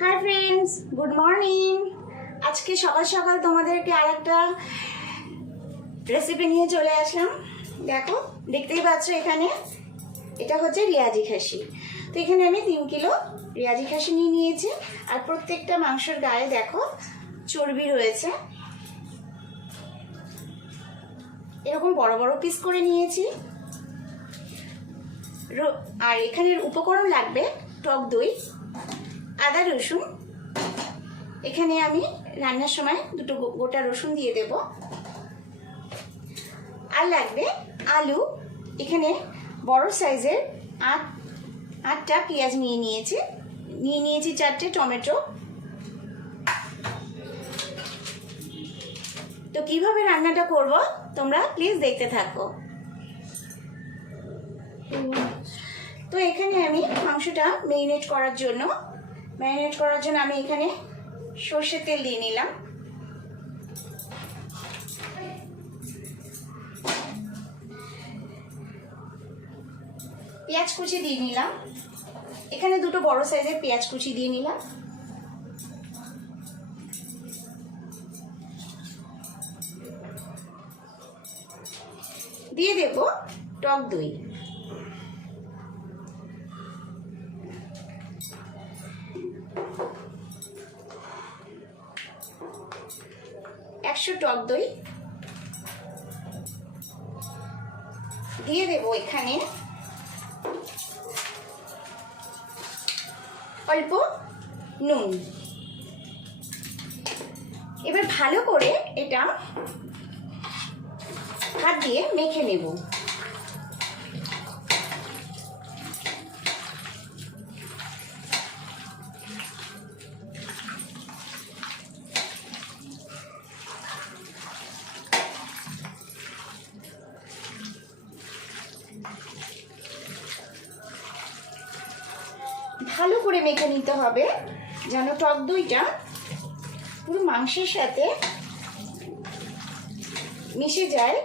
Hi friends good morning আজকে সকাল সকাল তোমাদেরকে আর একটা রেসিপি নিয়ে চলে আসলাম। দেখো, দেখতেই পাচ্ছ এখানে। এটা হচ্ছে রিয়াজি খাসি। তো এখানে আমি তিন কিলো রিয়াজি খাসি নিয়ে নিয়েছি। আর প্রত্যেকটা মাংসের গায়ে দেখো চর্বি রয়েছে। এরকম বড় বড় পিস করে নিয়েছি। আর এখানের উপকরণ লাগবে টক দই। আদা, রসুন। এখানে আমি রান্নার সময় দুটো গোটা রসুন দিয়ে দেব। আর লাগবে আলু। এখানে বড় সাইজের আট আটটা পেঁয়াজ নিয়ে নিয়েছি। নিয়ে নিয়েছি চারটে টমেটো। তো কীভাবে রান্নাটা করব তোমরা প্লিজ দেখতে থাকো। তো এখানে আমি মাংসটা মেরিনেট করার জন্য ম্যারিনেট করার জন্য আমি এখানে সর্ষের তেল দিয়ে নিলাম। পেঁয়াজ কুচি দিয়ে নিলাম। এখানে দুটো বড় সাইজের পেঁয়াজ কুচি দিয়ে নিলাম। দিয়ে দেব টক দই। একশো টক দই দিয়ে দেব এখানে। অল্প নুন। এবার ভালো করে এটা হাত দিয়ে মেখে নেব ভালো করে মেখে নিতে হবে যেন টক দইটা পুরো মাংসের সাথে মিশে যায়।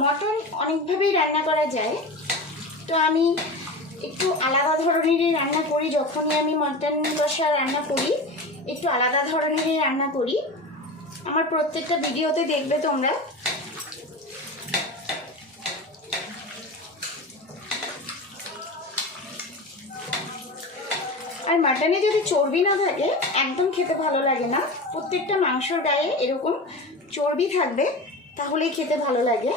মটন অনেকভাবেই রান্না করা যায়। তো আমি একটু আলাদা ধরনেরই রান্না করি, যখনই আমি মটন কষা রান্না করি, একটু আলাদা ধরনেরই রান্না করি। আমার প্রত্যেকটা ভিডিওতে দেখবে তোমরা। আর মাটনে যদি চর্বি না থাকে, একদম খেতে ভালো লাগে না। প্রত্যেকটা মাংসর গায়ে এরকম চর্বি থাকবে, তাহলেই খেতে ভালো লাগে।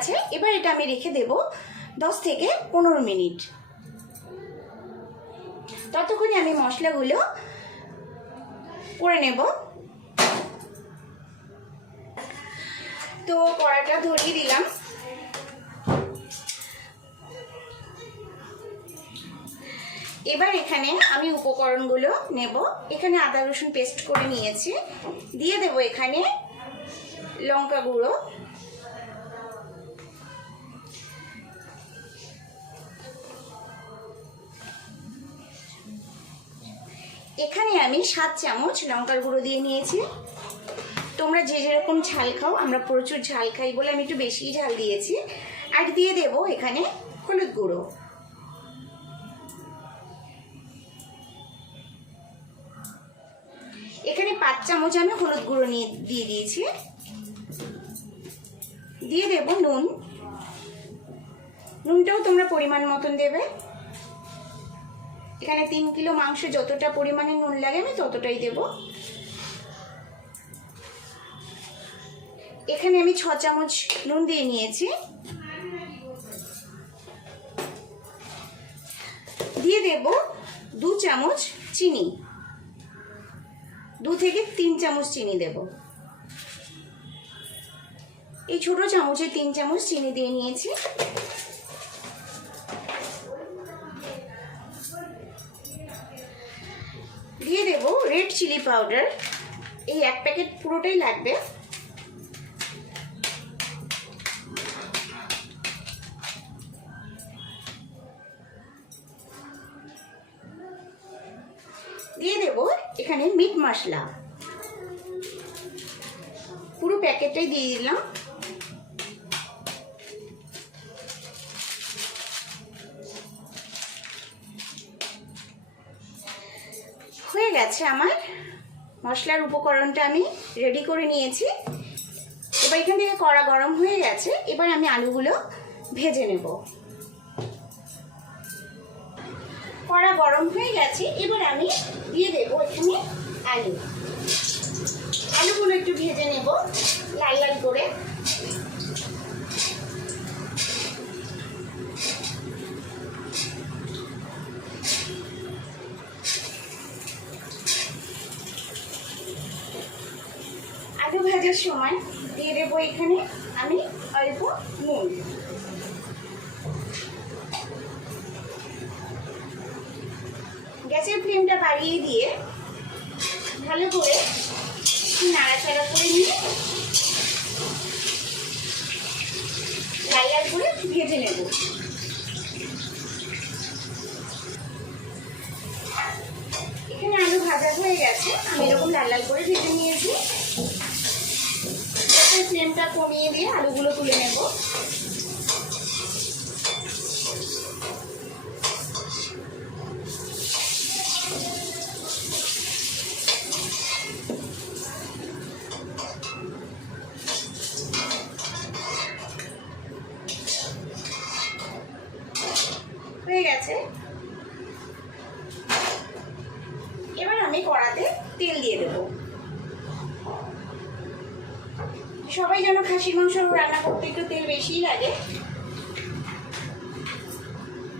গেছে এবার এটা আমি রেখে দেব দশ থেকে পনেরো মিনিট। ততক্ষণে আমি মশলাগুলো করে নেব। তো কড়াটা ধরিয়ে দিলাম। এবার এখানে আমি উপকরণগুলো নেব। এখানে আদা রসুন পেস্ট করে নিয়েছি। দিয়ে দেব এখানে লঙ্কা গুঁড়ো। এখানে আমি সাত চামচ লঙ্কার গুঁড়ো দিয়ে নিয়েছি। তোমরা যে যেরকম ঝাল খাও, আমরা প্রচুর ঝাল খাই বলে আমি একটু বেশি ঝাল দিয়েছি। আর দিয়ে দেব এখানে হলুদ গুঁড়ো। এখানে পাঁচ চামচ আমি হলুদ গুঁড়ো নিয়ে দিয়ে দিয়েছি। দিয়ে দেব নুন। নুনটাও তোমরা পরিমাণ মতন দেবে। এখানে তিন কিলো মাংস যতটা পরিমাণে নুন লাগে আমি ততটাই দেব। এখানে আমি ছ চামচ নুন দিয়ে নিয়েছি। দিয়ে দেব দু চামচ চিনি। দু থেকে তিন চামচ চিনি দেব। এই ছোট চামচে তিন চামচ চিনি দিয়ে নিয়েছি। দিয়ে দেব রেড চিলি পাউডার এই এক প্যাকেট পুরোটাই লাগবে। দিয়ে দেব এখানে মিট মশলা। পুরো প্যাকেটটাই দিয়ে দিলাম। গেছে আমার। মশলার উপকরণটা আমি রেডি করে নিয়েছি। এবার এখান থেকে কড়া গরম হয়ে গেছে। এবার আমি আলুগুলো ভেজে নেব। কড়া গরম হয়ে গেছে। এবার আমি দিয়ে দেবো এখানে আলু। আলুগুলো একটু ভেজে নেব, লাল লাল করে। সময় দিয়ে দেবো এখানে আমি অল্প নুন। গ্যাসের ফ্লেমটা বাড়িয়ে দিয়ে ভালো করে একটু নাড়াচাড়া করে নিয়ে লাল লাল করে ভেজে নেব এখানে আলু ভাজা হয়ে গেছে আমি এরকম লাল লাল করে ভেজে নিয়েছি গ্যাসের ফ্লেমটা কমিয়ে দিয়ে আলুগুলো তুলে নেব হয়ে গেছে এবার আমি কড়াতে তেল দিয়ে দেব সবাই যেন খাসির মাংস রান্না করতে একটু তেল বেশিই লাগে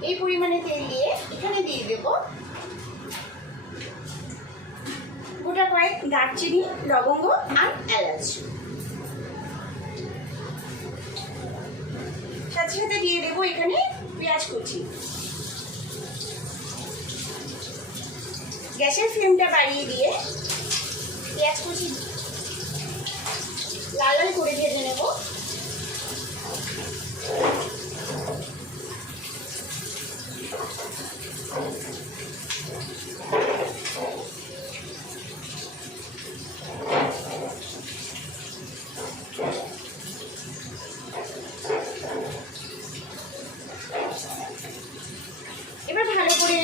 এই পরিমাণে তেল দিয়ে এখানে দিয়ে দেব গোটা কয়েক দারচিনি লবঙ্গ আর এলাচ সাথে সাথে দিয়ে দেবো এখানে পেঁয়াজ কুচি। গ্যাসের ফ্লেমটা বাড়িয়ে দিয়ে পেঁয়াজ কুচি লাল লাল করে ভেজে নেব। এবার ভালো করে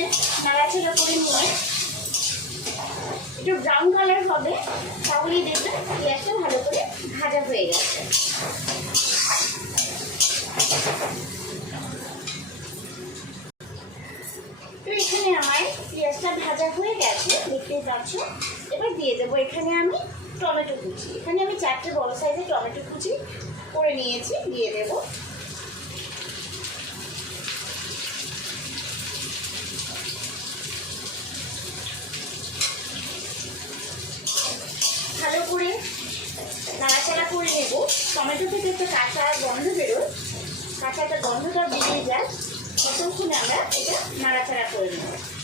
নাড়াচাড়া করে নিয়ে একটু ব্রাউন কালার হবে তাহলেই দেখবেন পেঁয়াজটা ভালো করে ভাজা হয়ে গেছে তো এখানে আমার পেঁয়াজটা ভাজা হয়ে গেছে দেখতেই এবার দিয়ে দেবো। এখানে আমি টমেটো কুচি। এখানে আমি চারটে বড় সাইজের টমেটো কুচি করে নিয়েছি, দিয়ে দেবো। ভালো করে নাড়াচাড়া করে নেব। টমেটো থেকে একটা কাঁচা গন্ধ বেরোয়। কাঁচা একটা গন্ধটা বেরিয়ে যায়। ততক্ষণে আমরা এটা নাড়াচাড়া করে নেব।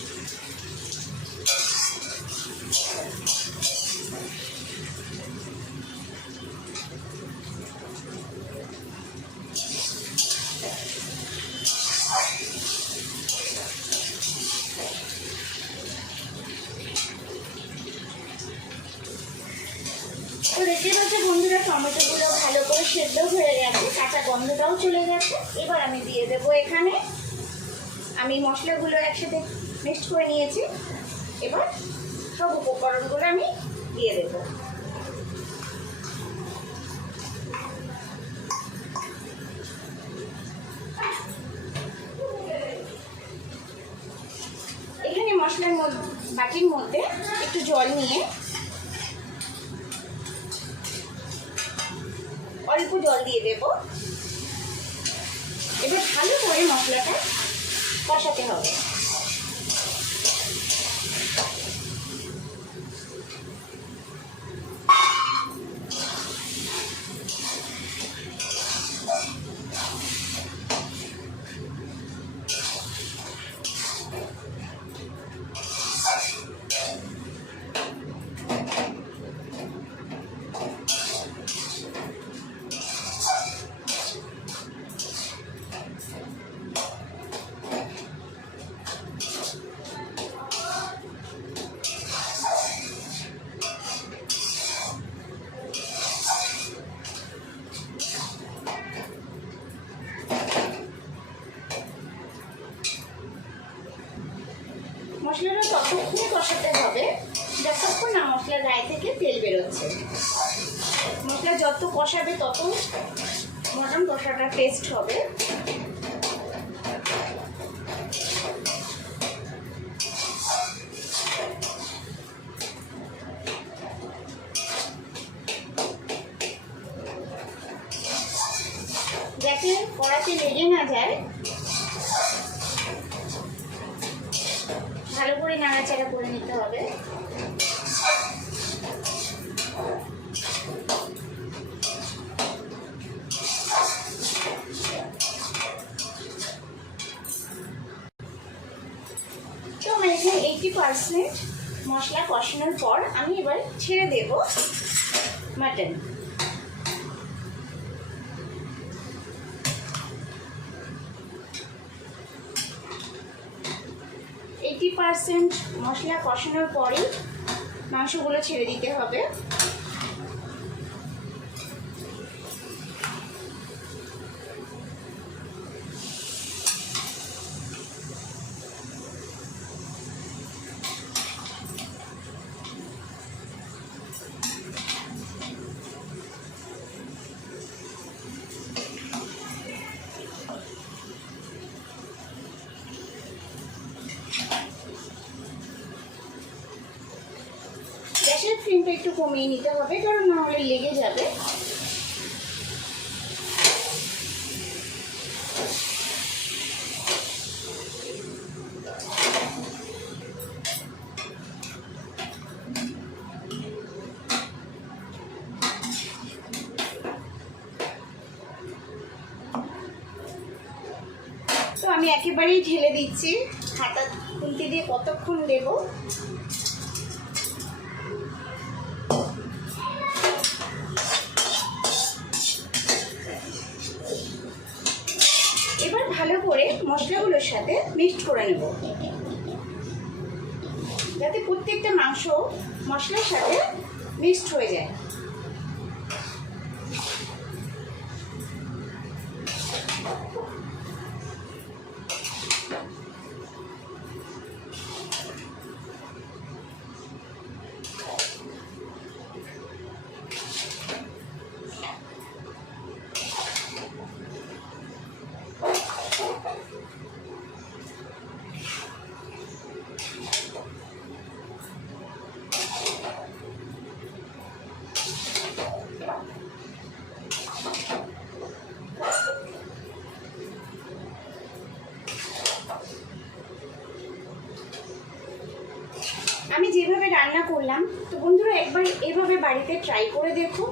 টমেটোগুলো ভালো করে সেদ্ধ হয়ে গেছে, কাঁচা গন্ধটাও চলে গেছে। এবার আমি দিয়ে দেবো এখানে। আমি মশলাগুলো একসাথে মিক্সড করে নিয়েছি। এবার সব উপকরণগুলো আমি দিয়ে দেবো এখানে মশলার মধ্যে বাটির মধ্যে একটু জল নিয়ে অল্প জল দিয়ে দেব এবার ভালো করে মশলাটা কষাতে হবে। হবে। যতক্ষণ না মশলার গায়ে থেকে তেল বেরোচ্ছে। মশলা যত কষাবে তত মটন কষাটা টেস্ট হবে। এখানে এইটি পার্সেন্ট মশলা কষানোর পর আমি এবার ছেড়ে দেব মাটন এইটি পার্সেন্ট মশলা কষানোর পরই মাংসগুলো ছেড়ে দিতে হবে গ্যাসের ফ্লেমটা একটু কমিয়ে নিতে হবে কারণ না হলে লেগে যাবে। ভালো করে মশলাগুলোর সাথে মিক্সড করে নেব। যাতে প্রত্যেকটা মাংস মশলার সাথে মিক্সড হয়ে যায়। আমি যেভাবে রান্না করলাম, তো বন্ধুরা একবার এভাবে বাড়িতে ট্রাই করে দেখো।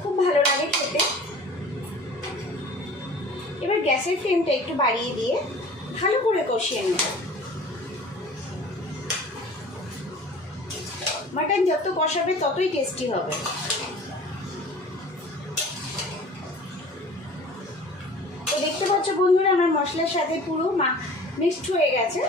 খুব ভালো লাগে খেতে। এবার গ্যাসের ফ্লেমটা একটু বাড়িয়ে দিয়ে ভালো করে কষিয়ে নেব। মাটন যত কষাবে ততই টেস্টি হবে। তো দেখতে পাচ্ছ বন্ধুরা, আমার মশলার সাথে পুরো মা মিক্সড হয়ে গেছে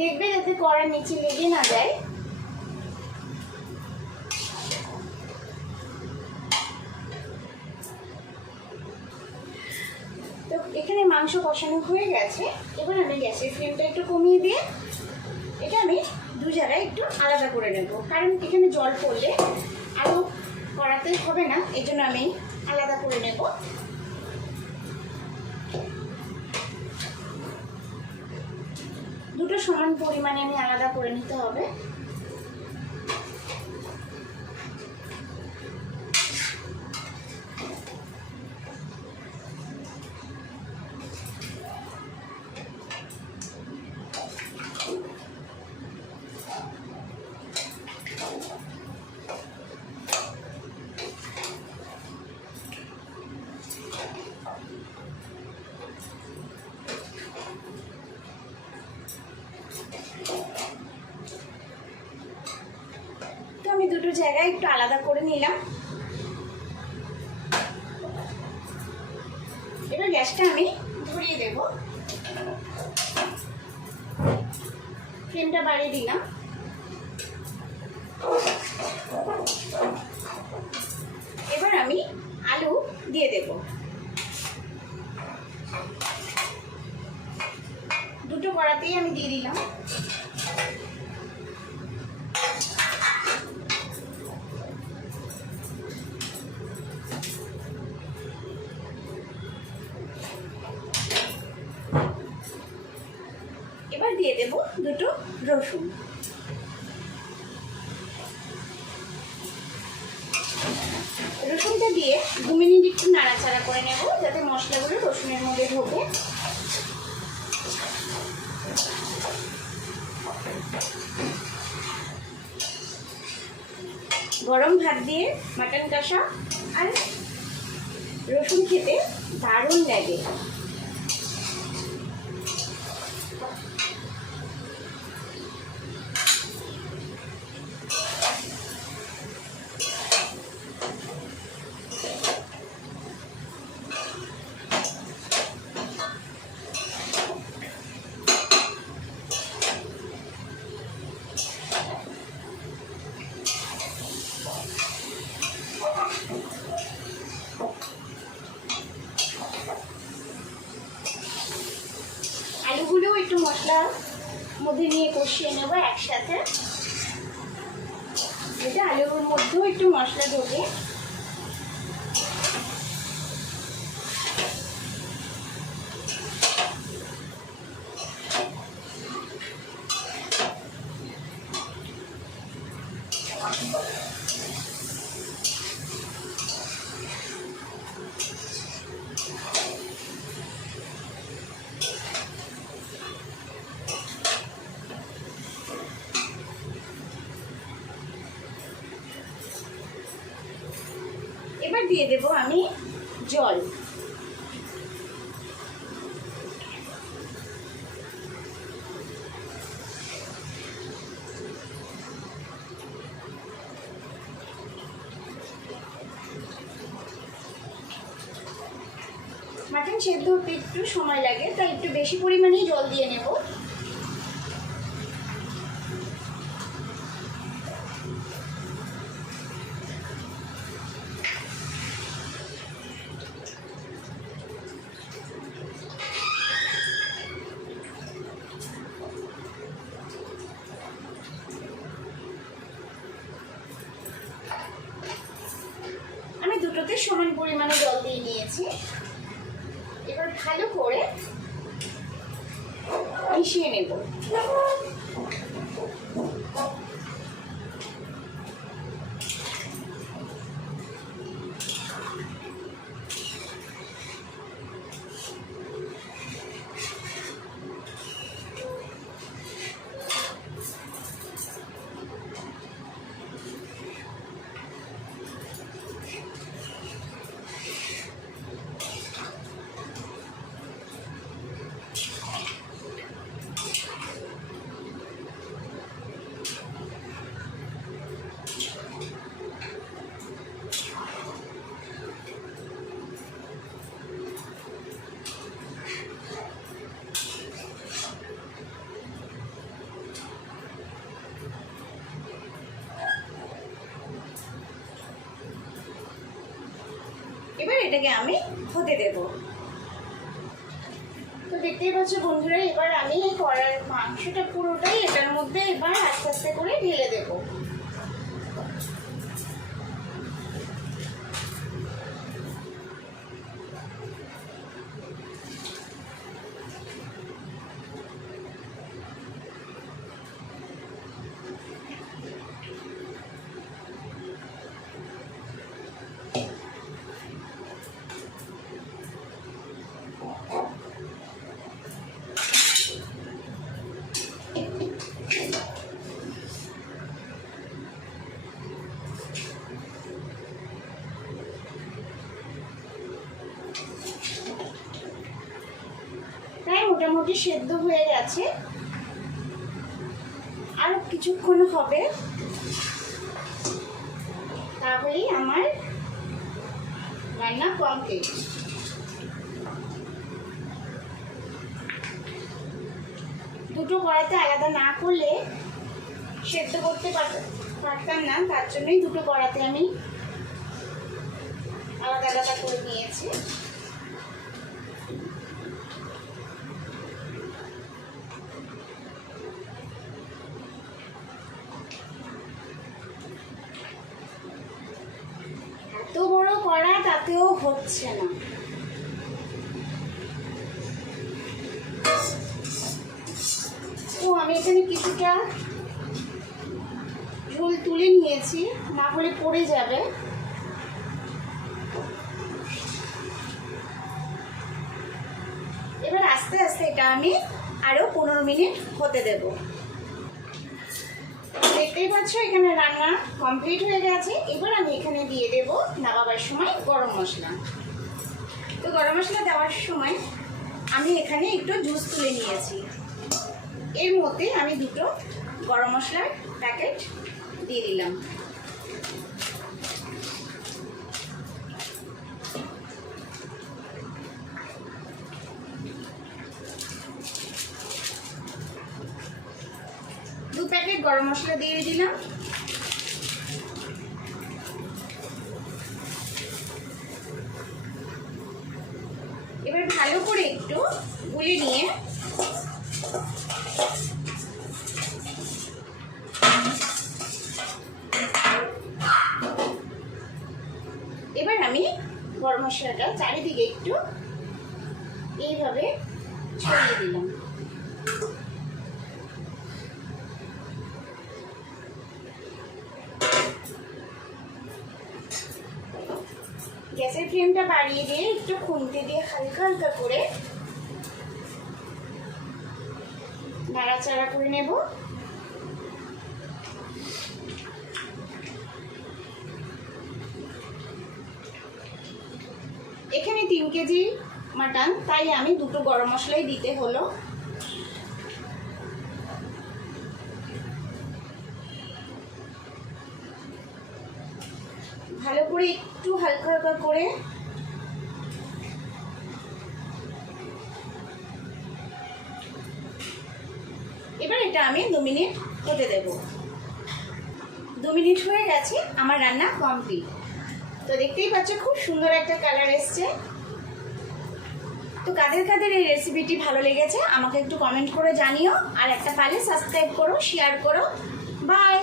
দেখবে যাতে কড়ার নিচে লেগে না যায় তো এখানে মাংস কষানো হয়ে গেছে। এবার আমি গ্যাসের ফ্লেমটা একটু কমিয়ে দিয়ে এটা আমি দু জায়গায় একটু আলাদা করে নেব। কারণ এখানে জল পড়লে আরও কড়াতে হবে না এই আমি সমান পরিমাণে আমি আলাদা করে নিতে হবে। ধরিয়ে দেব। ফ্লেমটা বাড়িয়ে দিলাম। এবার আমি আলু দিয়ে দেব। দুটো কড়াতেই আমি দিয়ে দিলাম এবার দিয়ে দেব দুটো রসুন রসুনটা দিয়ে দু মিনিট একটু নাড়াচাড়া করে নেব যাতে মশলাগুলো রসুনের মধ্যে ঢোকে গরম ভাত দিয়ে মাটন কষা আর রসুন খেতে দারুণ লাগে আলুগুলো একটু মশলা মধ্যে নিয়ে কষিয়ে নেব একসাথে। এটা আলুর মধ্যেও একটু মশলা ঢোকে এবার দিয়ে দেব আমি জল মাটন সেদ্ধ হতে একটু সময় লাগে তাই একটু বেশি পরিমাণেই জল দিয়ে নেব। মিশিয়ে নেব। এবার এটাকে আমি হতে দেব। তো দেখতেই পাচ্ছ বন্ধুরা, এবার আমি এই কড়ার মাংসটা পুরোটাই এটার মধ্যে এবার আস্তে আস্তে করে ঢেলে দেব। মোটামুটি সেদ্ধ হয়ে গেছে। আর কিছুক্ষণ হবে। তাহলেই আমার রান্না কমপ্লিট দুটো কড়াইতে আলাদা না করলে সেদ্ধ করতে পার- পারতাম না। তার জন্যই দুটো কড়াতে আমি আলাদা আলাদা করে নিয়েছি এত বড় কড়া তাতেও হচ্ছে না। তো আমি এখানে কিছুটা ঝোল তুলে নিয়েছি, না হলে পড়ে যাবে। এবার আস্তে আস্তে এটা আমি আরও পনেরো মিনিট হতে দেব। দেখতেই পাচ্ছ এখানে রান্না কমপ্লিট হয়ে গেছে। এবার আমি এখানে দিয়ে দেব নামাবার সময় গরম মশলা। তো গরম মশলা দেওয়ার সময় আমি এখানে একটু জুস তুলে নিয়েছি। এর মধ্যে আমি দুটো গরম মশলার প্যাকেট দিয়ে দিলাম দু প্যাকেট গরম মশলা দিয়ে দিলাম এবার ভালো করে একটু গুলে নিয়ে এবার আমি গরম মশলাটা চারিদিকে একটু এইভাবে ছড়িয়ে দিলাম গ্যাসের ফ্লেমটা বাড়িয়ে দিয়ে একটু খুন্তি দিয়ে হালকা হালকা করে নাড়াচাড়া করে নেব। এখানে তিন কেজি মাটন, তাই আমি দুটো গরম মশলাই দিতে হলো। হালকা করে এবার এটা আমি দু মিনিট হতে দেব। দু মিনিট হয়ে গেছে আমার রান্না কমপ্লিট তো দেখতেই পাচ্ছ খুব সুন্দর একটা কালার এসছে। তো কাদের কাদের এই রেসিপিটি ভালো লেগেছে আমাকে একটু কমেন্ট করে জানিও। আর একটা পালে সাবস্ক্রাইব করো শেয়ার করো। বাই